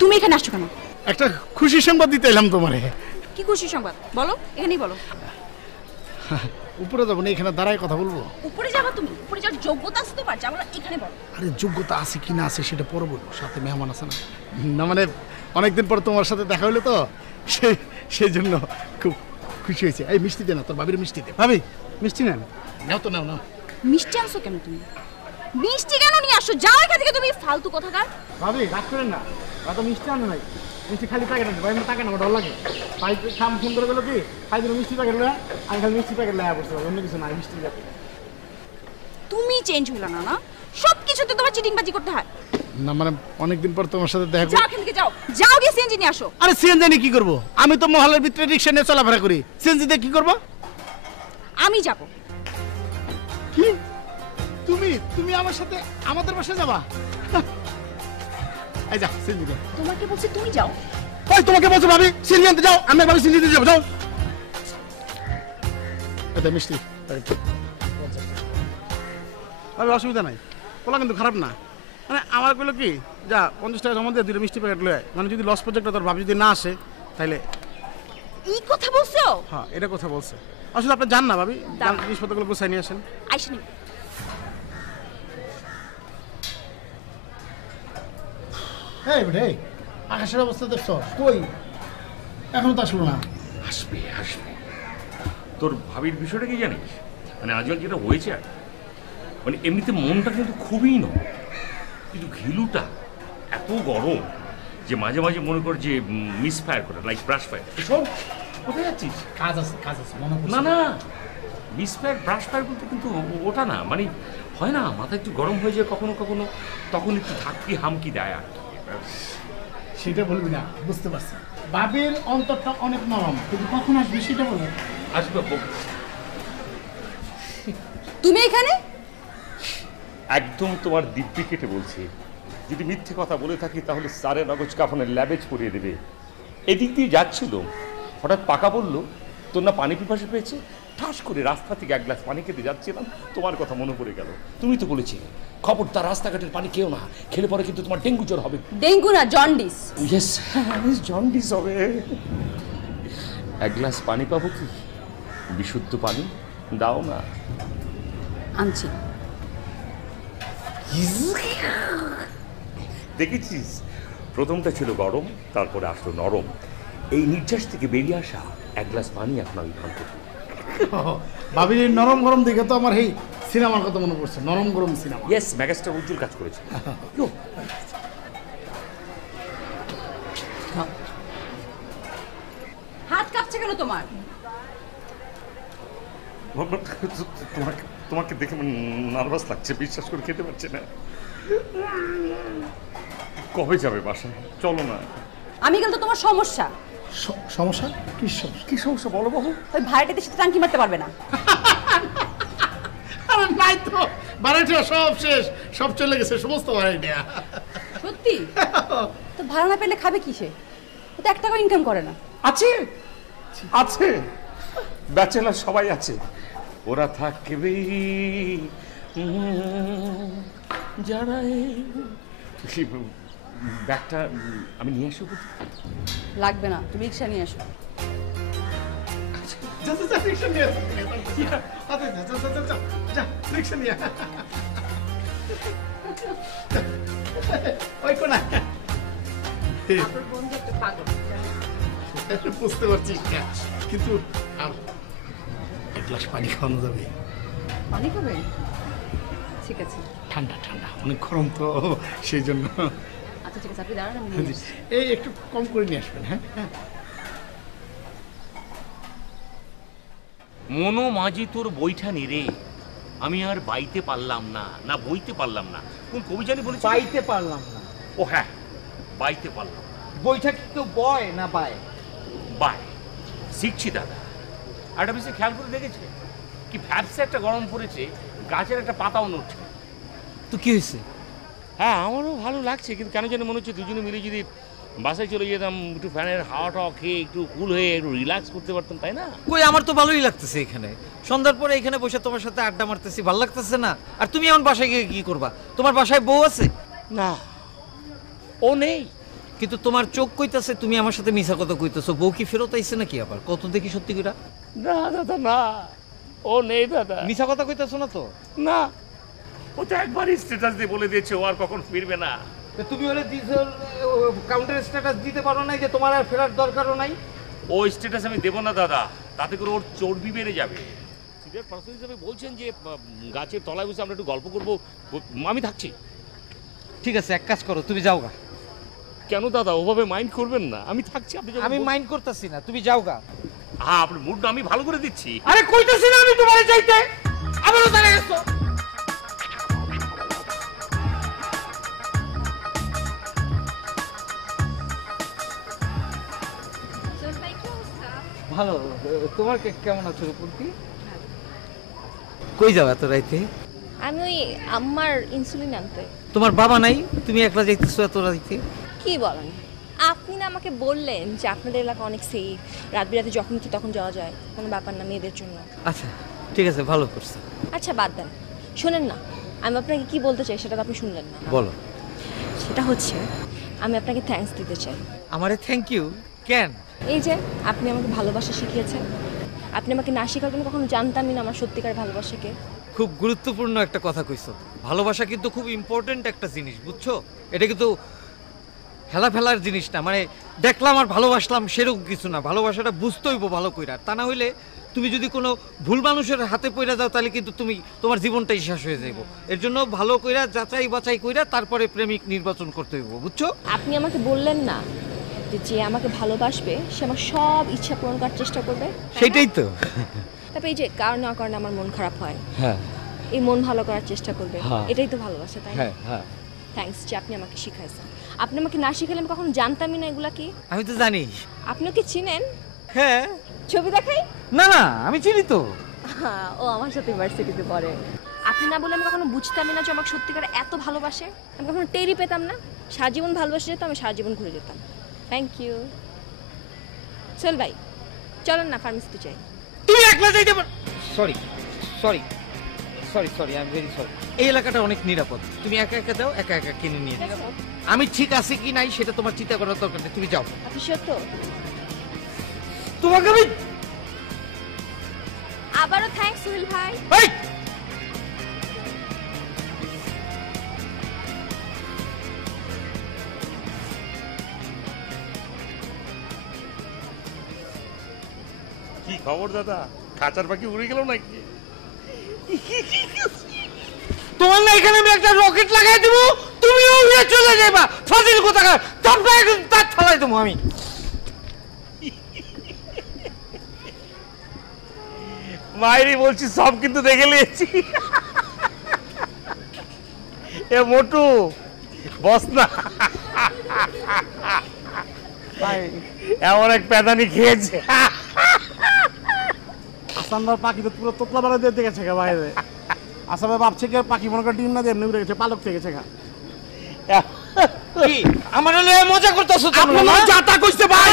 তুমি এখানে আসছো কেন? একটা খুশি সংবাদ দিতে এলাম তোমারে। কি খুশি সংবাদ বলো, এখানেই বলো। উপরে যাবো না, এখানে দাঁড়ায় কথা বলবো। উপরে যাবা তুমি? উপরে যাওয়ার যোগ্যতা আছে তোমার? যাবো না, এখানে বলো। আরে যোগ্যতা আছে কি না আছে সেটা পরে বলবো, সাথে মেহমান আছে না। না মানে অনেকদিন পর তোমার সাথে দেখা হলো তো, সেই জন্য খুব খুশি হয়েছে। এই মিষ্টি দে না, তোর ভাবির মিষ্টি দে। ভাবি মিষ্টি নেন। নাও তো, নাও নাও। মিষ্টি আনছো কেন তুমি? মিষ্টি কেন নিয়ে আসছো? যাও এখান থেকে তুমি, ফালতু কথাকার। ভাবি রাগ করেন না, এত মিষ্টি আনে নাই, মিষ্টি খালি প্যাকেট আছে। ভাই টাকা না, ডর লাগে। ভাই খাম ফোন করে গেলো কি খাই দিল মিষ্টি প্যাকেট, আমি খালি মিষ্টি প্যাকেট লাগা পড়তে অন্য কিছু নাই, মিষ্টি প্যাকেট। তুমি চেঞ্জ হইলা না, না সব কিছুতে তোমার চিটিংবাজি করতে হয় না। মানে অনেকদিন পর তোমার সাথে দেখা। যাও এখান থেকে, যাও যাও, গিয়ে সিএনজি নিয়ে আসো। আরে সিএনজি নিয়ে কি করবো? আমি তো মহলের ভিতরে রিক্সা নিয়ে চলাফেরা করি, সিএনজি দিয়ে কি করবো? আমি যাব। কি তুমি আমার সাথে আমাদের বাসায় যাবা? এই যা সিএনজি দে। তোমাকে বলছি তুমি যাও। ওই তোমাকে বলছো ভাবি সিএনজি আনতে যাও, আমি ভাবি সিএনজি দিয়ে যাবো, যাও। এটা মিষ্টি আর অসুবিধা নাই, পোলা কিন্তু খারাপ না। মানে আমার কইলো কি যা 50 টাকা জমা দিয়ে 2টা মিষ্টি প্যাকেট লয়ে আয়। মানে যদি লস প্রজেক্টটা তোর ভাবি যদি না আসে তাইলে এই কথা বলছো? হ্যাঁ এটা কথা বলছে। আসলে আপনি জান না ভাবি, জিনিসপত্রগুলো গুছাই নিয়ে আসেন। আইসনি এই বেটে আকাশের অবস্থা দেখছো কই এখনো তো আসলো না। আসবে আসবে। তোর ভাবির বিষয়টা কি জানিস? মানে আজকাল যেটা হয়েছে আর মানে এমনিতে মনটা কিন্তু খুবই নয়, কিন্তু ঘিলুটা এত গরম যে মাঝে মাঝে মনে কর যে মিস ফায়ার করে, লাইক ব্রাশ ফায়ার। শোন, কোথায় যাচ্ছিস? কাজ আছে মনে করছি। না না, মিস ফায়ার ব্রাশ ফায়ার বলতে কিন্তু ওটা না, মানে হয় না মাথা একটু গরম হয়ে যায় কখনো কখনো, তখন একটু ধাক্কি হামকি দেয় আর কি। সেটা বলবি না, বুঝতে পারছি। বাবির অন্তরটা অনেক নরম, কিন্তু কখন আসবে সেটা বলবো। আসবে। তুমি এখানে? একদম তোমার দিব্যি কেটে বলছি, যদি মিথ্যে কথা বলে থাকি তাহলে স্যারের নগজ কাফনের ল্যাবেজ পরিয়ে দেবে। এদিক দিয়ে যাচ্ছিল, হঠাৎ পাকা বলল তোর না পানি পিপাসা পেয়েছে, ঠাস করে রাস্তা থেকে এক গ্লাস পানি খেতে যাচ্ছিলাম, তোমার কথা মনে পড়ে গেল। তুমি তো বলেছিলে খবরদার রাস্তাঘাটের পানি খেও না, খেলে পরে কিন্তু তোমার ডেঙ্গু জ্বর হবে। ডেঙ্গু না, জন্ডিস। ইয়েস, জন্ডিস হবে। এক গ্লাস পানি পাবো কি? বিশুদ্ধ পানি দাও না। আনছি। দেখেছিস, প্রথমটা ছিল গরম, তারপরে আসলো নরম। এই নির্যাস থেকে বেরিয়ে আসা এক গ্লাস পানি এখন আমি পান করি। বাবির নরম গরম দেখে তো আমার এই সিনেমার কথা মনে পড়ছে, নরম গরম সিনেমা। ইয়েস, মেগাস্টার উজ্জ্বল কাজ করেছে। হাত কাঁপছে কেন তোমার? তোমাকে দেখে নার্ভাস লাগছে, বিশ্বাস করে খেতে পারছি না। কবে যাবে বাসায়? চলো না। আমি গেলে তো তোমার সমস্যা। সমস্যা? কি সমস্যা? কি সমস্যা বলো বাবু? ওই ভাড়াটিতে সাথে টাঙ্কি মারতে পারবে না। আরে নাই তো, ভাড়াটিয়া সব শেষ, সব চলে গেছে, সমস্ত ভাড়াটিয়া। সত্যি? তো ভাড়া না পেলে খাবে কিসে? ও তো 1 টাকা ইনকাম করে না। আছে আছে, ব্যাচেলার সবাই আছে, ওরা থাকবে যারা। ব্যাগটা আমি নিয়ে আসবো। লাগবে না, তুমি রিক্সা নিয়ে আসো। বুঝতে পারছি, কিন্তু এক গ্লাস পানি খাওয়ানো যাবে? পানি খাবে? ঠিক আছে। ঠান্ডা ঠান্ডা, অনেক গরম তো, সেই জন্য। আচ্ছা ঠিক আছে, আপনি দাঁড়ান, আমি নিয়ে আসছি। এই একটু কম করে নিয়ে আসবেন। হ্যাঁ, মনো মাঝি তোর বইটা রে, আমি আর বাইতে পারলাম না, না বইতে পারলাম না। কোন কবি জানি বলেছে পাইতে পারলাম না। ও হ্যাঁ, বাইতে পারলাম। বইটা কি কেউ বয় না বায়? বাই শিখছি দাদা। একটা বিষয় খেয়াল করে দেখেছে কি, ভ্যাপসে একটা গরম পড়েছে, গাছের একটা পাতাও নড়ছে। তো কি হয়েছে? হ্যাঁ আমারও ভালো লাগছে, কিন্তু কেন যেন মনে হচ্ছে দুজনে মিলে যদি বাসায় চলে যেতাম, একটু ফ্যানের হাওয়াটা খেয়ে একটু কুল হয়ে একটু রিল্যাক্স করতে পারতাম, তাই না? কই, আমার তো ভালোই লাগতেছে এখানে। সন্ধ্যার পরে এখানে বসে তোমার সাথে আড্ডা মারতেছি, ভালো লাগতেছে না? আর তুমি এখন বাসায় গিয়ে কি করবা? তোমার বাসায় বউ আছে? না, ও নেই। কিন্তু তোমার চোখ কইতাছে তুমি আমার সাথে মিছা কথা কইতেছো। বউ কি ফেরত আইছে নাকি আবার? কত দেখি সত্যি করে। না দাদা না, ও নেই দাদা। মিছা কথা কইতাছো না তো? না, ও তো একবারই স্ট্যাটাস দিয়ে বলে দিয়েছে ও আর কখন ফিরবে না। তুমি ওরে কাউন্টার স্ট্যাটাস দিতে পারো না যে তোমার আর ফেরার দরকারও নাই? ও স্ট্যাটাস আমি দেবো না দাদা, তাতে করে ওর চর্বি বেড়ে যাবে। সিনিয়র পার্সন হিসেবে বলছেন যে গাছের তলায় বসে আমরা একটু গল্প করবো, আমি থাকছি। ঠিক আছে, এক কাজ করো, তুমি যাও গা। কেন দাদা, ওভাবে মাইন্ড করবেন না, আমি থাকছি। আপনি আমি মাইন্ড করতেছি না, তুমি যাও গা। হ্যাঁ, আপনার মুডটা আমি ভালো করে দিচ্ছি। আরে কইতেছি না আমি তোমারে যাইতে, আবারও দাঁড়িয়ে গেছো। ভালো, তোমার কেমন আছো রূপন্তী? কই যাও এত রাইতে? আমি ওই আম্মার ইনসুলিন আনতে। তোমার বাবা নাই, তুমি একলা যাইতেছো এত রাইতে? কি বলেন, আপনি না আমাকে বললেন যে আপনাদের এলাকা অনেক সেফ, রাত বিরাতে যখন কি তখন যাওয়া যায়, কোনো ব্যাপার না মেয়েদের জন্য। আচ্ছা ঠিক আছে, ভালো করছো। আচ্ছা বাদ দেন, শোনেন না, আমি আপনাকে কি বলতে চাই সেটা তো আপনি শুনলেন না। বলো। সেটা হচ্ছে আমি আপনাকে থ্যাঙ্কস দিতে চাই। আমারে থ্যাংক ইউ কেন? এই যে আপনি আমাকে ভালোবাসা শিখিয়েছেন। আপনি আমাকে না শেখাবেন কখনো জানতামই না আমার সত্যিকার ভালোবাসাকে। খুব গুরুত্বপূর্ণ একটা কথা কইছো। ভালোবাসা কিন্তু খুব ইম্পর্টেন্ট একটা জিনিস, বুঝছো? এটা কিন্তু হেলা ফেলার জিনিস না, মানে দেখলাম আর ভালোবাসলাম সেরকম কিছু না। ভালোবাসাটা বুঝতে হইব ভালো কইরা, তা না হইলে তুমি যদি কোনো ভুল মানুষের হাতে পড়ে যাও তাহলে কিন্তু তোমার জীবনটাই শেষ হয়ে যাইব। এর জন্য ভালো কইরা যাচাই বাছাই কইরা তারপরে প্রেমিক নির্বাচন করতে হইব, বুঝছো? আপনি আমাকে বললেন না যে আমাকে ভালোবাসবে সে আমার সব ইচ্ছা পূরণ করার চেষ্টা করবে? সেটাই তো। তারপর এই যে কারণে অকারণে আমার মন খারাপ হয়, হ্যাঁ, এই মন ভালো করার চেষ্টা করবে, এটাই তো ভালোবাসা, তাই না? হ্যাঁ হ্যাঁ। থ্যাঙ্কস যে আপনি আমাকে শিখাইছেন। আপনি আমাকে না শিখালে আমি কখনো জানতামই না এগুলা কি। আমি তো জানি। আপনিও কি চিনেন? হ্যাঁ। ছবি দেখাই? না না, আমি চিনি তো। ও আমার সাথে ইউনিভার্সিটিতে পড়ে। আপনি না বলে আমি কখনো বুঝতামই না যে আমাকে সত্যিকার এত ভালোবাসে। আমি কখনো টেরই পেতাম না। সারা জীবন ভালোবাসে যেত, আমি সারা জীবন ঘুরে যেতাম। Thank you. চল ভাই, চলেন না ফার্মেসিতে যাই। তুমি একলা যাইতে পারো? Sorry sorry sorry sorry, I am very sorry. এই এলাকাটা অনেক নিরাপদ, তুমি একা একা যাও, একা একা কিনে নিয়ে যাও। আমি ঠিক আছি কি নাই সেটা তোমার চিন্তা করার দরকার নেই, তুমি যাও। আপনি সত্য? তোমাকে আমি আবারও থ্যাঙ্কস সুহেল ভাই। কি খবর দাদা, খাঁচার পাখি উড়ে গেল নাকি? তোমার না এখানে আমি একটা রকেট লাগাই দেব, তুমিও উড়ে চলে যাবা। ফাজিল কোথাকার, তোমরা একদম তার থালাই দেবো আমি। মায়েরই বলছি সব কিন্তু দেখে নিয়েছি। এ মোটু বস না, এমন এক প্যাদানি খেয়েছে। আসানবার পাখি তো পুরো তোতলা বেলা দিয়ে দেখেছে গা বাইরে। আসামে ভাবছে কি পাখি মনে করে ডিম না দিয়ে এমনি উড়ে গেছে, পালক থেকে গেছে গা। আমার মজা করতেছো তোমরা? যাতা কইছে ভাই।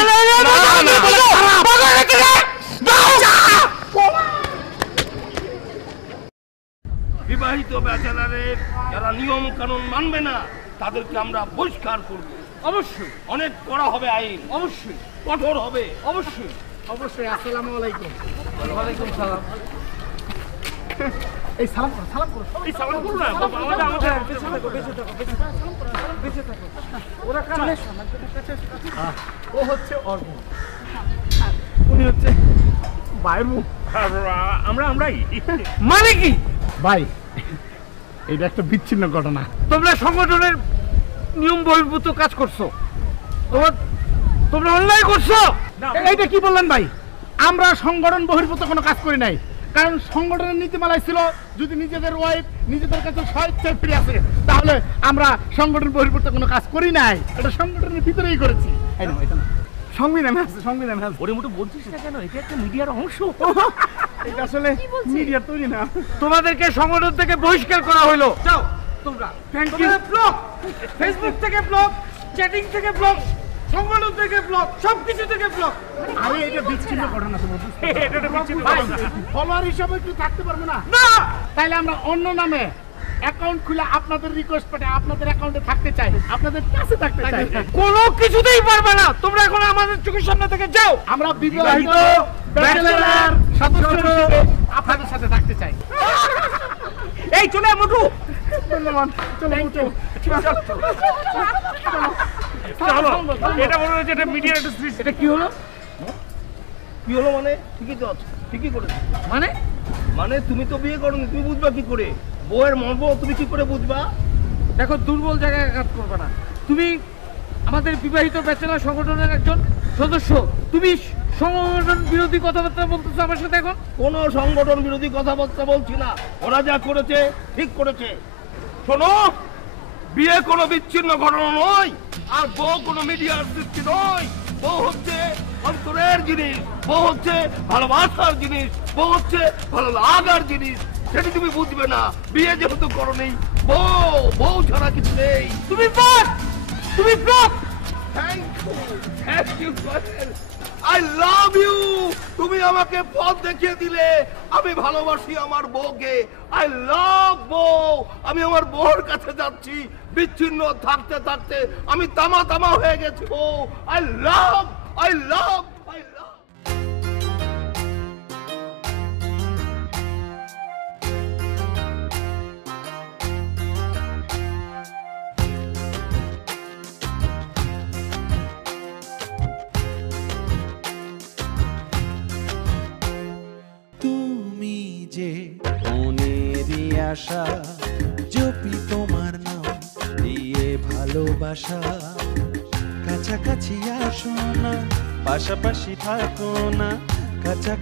বিবাহিত ব্যাচেলারের যারা নিয়ম কানুন মানবে না তাদেরকে আমরা বহিষ্কার করব। অবশ্যই অনেক কড়া হবে আইন, অবশ্যই কঠোর হবে। অবশ্যই অবশ্যই। আসসালামু আলাইকুম। ওয়ালাইকুম সালাম। এই সালাম করো, সালাম করো। এই সালাম করো না, আমাদের বেঁচে থাকো। ওরা কারা? ও হচ্ছে অর্ঘ, উনি হচ্ছে ভাইয়ের মুখ। আমরাই। মানে কি ভাই, এটা একটা বিচ্ছিন্ন ঘটনা। তোমরা সংগঠনের নিয়ম বহির্ভূত কাজ করছো, তোমরা অন্যায় করছো। এইটা কি বললেন ভাই? আমরা সংগঠন বহির্ভূত কোনো কাজ করি নাই, কারণ সংগঠনের নীতিমালায় ছিল যদি নিজেদের ওয়াইফ নিজেদের কাছে স্বেচ্ছায় ফিরে আসে তাহলে আমরা সংগঠন বহির্ভূত কোনো কাজ করি নাই, এটা সংগঠনের ভিতরেই করেছি। সংবিধানে আছে, সংবিধানে আছে। ওরে মোটু বলছিস না কেন? এটা একটা মিডিয়ার অংশ। এটা আসলে মিডিয়া তৈরি না। তোমাদেরকে সংগঠন থেকে বহিষ্কার করা হলো। যাও তোমরা। Thank you. ব্লক, ফেসবুক থেকে ব্লক, চ্যাটিং থেকে ব্লক, সংগঠন থেকে ব্লক, সবকিছু থেকে ব্লক। আরে এটা বিচ্ছিন্ন ঘটনা তো বুঝছো? এটা একটা বিচ্ছিন্ন ভাই, ঘটনা। ফলোয়ার হিসাবে একটু থাকতে পারবো না? না, তাইলে আমরা অন্য নামে অ্যাকাউন্ট খুলে আপনাদের রিকোয়েস্ট পাঠাই, আপনাদের অ্যাকাউন্টে থাকতে চাই, আপনাদের কাছে থাকতে চাই। কোনো কিছুতেই পারবে না। তোমরা এখন আমাদের চোখের সামনে থেকে যাও। আমরা বিবাহিত ব্যাচেলর সদস্য হিসেবে আপনাদের সাথে থাকতে চাই। এই চলে মোটু। ধন্যবাদ। চলো মুটু। চলো, এটা মনে হচ্ছে এটা মিডিয়ার একটা সৃষ্টি। এটা কি হলো? কি হলো মানে? ঠিকই তো আছে, ঠিকই করেছে। মানে মানে তুমি তো বিয়ে করোনি, তুমি বুঝবা কি করে? বউয়ের মর্ম তুমি কি করে বুঝবা? দেখো, দুর্বল জায়গায় আঘাত করবে না। তুমি আমাদের বিবাহিত ব্যাচেলর সংগঠনের একজন সদস্য, তুমি সংগঠন বিরোধী কথাবার্তা বলতেছো আমার সাথে এখন? কোনো সংগঠন বিরোধী কথাবার্তা বলছি না, ওরা যা করেছে ঠিক করেছে। শোনো, বিয়ে কোনো বিচ্ছিন্ন ঘটনা নয়, আর বউ কোনো মিডিয়ার সৃষ্টি নয়। বউ হচ্ছে অন্তরের জিনিস, বউ হচ্ছে ভালোবাসার জিনিস, বউ হচ্ছে ভালো লাগার জিনিস। সেটা তুমি বুঝবে না, বিয়ে যেহেতু করো নেই, বউ ছাড়া কিছু নেই। তুমি ব্লক, তুমি block. Thank you I love you. তুমি আমাকে পথ দেখিয়ে দিলে, আমি ভালোবাসি আমার বউকে। আই লাভ বউ। আমি আমার বউর কাছে যাচ্ছি, বিচ্ছিন্ন থাকতে থাকতে আমি তামা তামা হয়ে গেছি বউ। I love, I love, I love. তুমি যে মনেরই আশা, জপি তোমার নাম দিয়ে ভালোবাসা। কাছাকাছি আসো না, পাশাপাশি থাকো না, কাছাকাছি